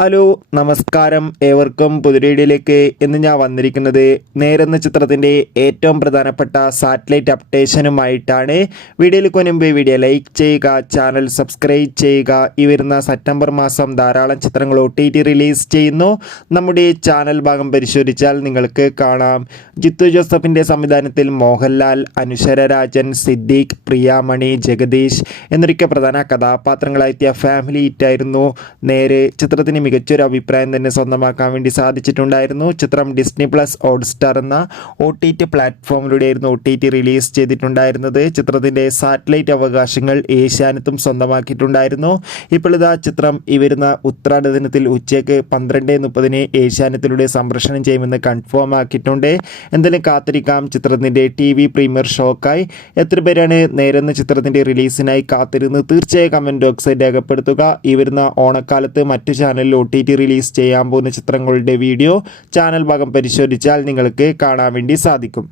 Hello നമസ്കാരം, ഏവർക്കും പുതുരീഡിയിലേക്ക് ഇന്ന് ഞാൻ വന്നിരിക്കുന്നത് നേരെന്ന ചിത്രത്തിൻ്റെ ഏറ്റവും പ്രധാനപ്പെട്ട സാറ്റലൈറ്റ് അപ്ഡേഷനുമായിട്ടാണ്. വീഡിയോയിലേക്ക് മുൻപ് വീഡിയോ ലൈക്ക് ചെയ്യുക, ചാനൽ സബ്സ്ക്രൈബ് ചെയ്യുക. ഈ വരുന്ന സെപ്റ്റംബർ മാസം ധാരാളം ചിത്രങ്ങൾ OTT റിലീസ് ചെയ്യുന്നു. നമ്മുടെ ചാനൽ ഭാഗം പരിശോധിച്ചാൽ നിങ്ങൾക്ക് കാണാം. ജിത്തു ജോസഫിൻ്റെ സംവിധാനത്തിൽ മോഹൻലാൽ, അനുശ്വര രാജൻ, സിദ്ദീഖ്, പ്രിയാമണി, ജഗദീഷ് എന്നൊക്കെ പ്രധാന കഥാപാത്രങ്ങളായെത്തിയ ഫാമിലി ഹിറ്റായിരുന്നു നേരെ. ചിത്രത്തിന് മികച്ചൊരു അഭിപ്രായം തന്നെ സ്വന്തമാക്കാൻ വേണ്ടി സാധിച്ചിട്ടുണ്ടായിരുന്നു. ചിത്രം ഡിസ്നി പ്ലസ് ഹോട്ട്സ്റ്റാർ എന്ന OTT പ്ലാറ്റ്ഫോമിലൂടെയായിരുന്നു OTT റിലീസ് ചെയ്തിട്ടുണ്ടായിരുന്നത്. ചിത്രത്തിൻ്റെ സാറ്റലൈറ്റ് അവകാശങ്ങൾ ഏഷ്യാനെറ്റും സ്വന്തമാക്കിയിട്ടുണ്ടായിരുന്നു. ഇപ്പോൾ ഇതാ ചിത്രം ഈ വരുന്ന ഉത്രാട ദിനത്തിൽ ഉച്ചയ്ക്ക് 12:30 ഏഷ്യാനെറ്റിലൂടെ സംപ്രേഷണം ചെയ്യുമെന്ന് കൺഫേം ആക്കിയിട്ടുണ്ട്. എന്തായാലും കാത്തിരിക്കാം ചിത്രത്തിൻ്റെ TV പ്രീമിയർ ഷോക്കായി. എത്ര പേരാണ് നേരെന്ന ചിത്രത്തിൻ്റെ റിലീസിനായി കാത്തിരുന്ന് തീർച്ചയായും കമൻറ്റ് ബോക്സിൽ രേഖപ്പെടുത്തുക. ഈ വരുന്ന ഓണക്കാലത്ത് മറ്റു ചാനലിൽ OTT റിലീസ് ചെയ്യാൻ പോകുന്ന ചിത്രങ്ങളുടെ വീഡിയോ ചാനൽ ഭാഗം പരിശോധിച്ചാൽ നിങ്ങൾക്ക് കാണാൻ വേണ്ടി സാധിക്കും.